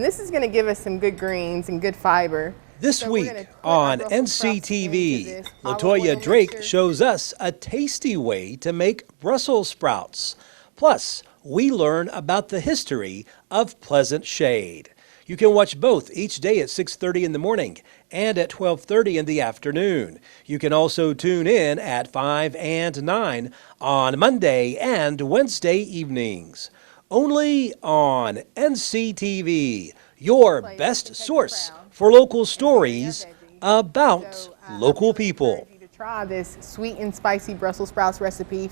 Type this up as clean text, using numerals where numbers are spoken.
And this is going to give us some good greens and good fiber. This So we're week gonna put our on Brussels sprouts into NCTV, this olive Latoya oil Drake mixture. shows us a tasty way to make Brussels sprouts. Plus, we learn about the history of Pleasant Shade. You can watch both each day at 6:30 in the morning and at 12:30 in the afternoon. You can also tune in at 5 and 9 on Monday and Wednesday evenings. Only on NCTV, your best source for local stories about So, I local really encourage people. you to try this sweet and spicy Brussels sprouts recipe.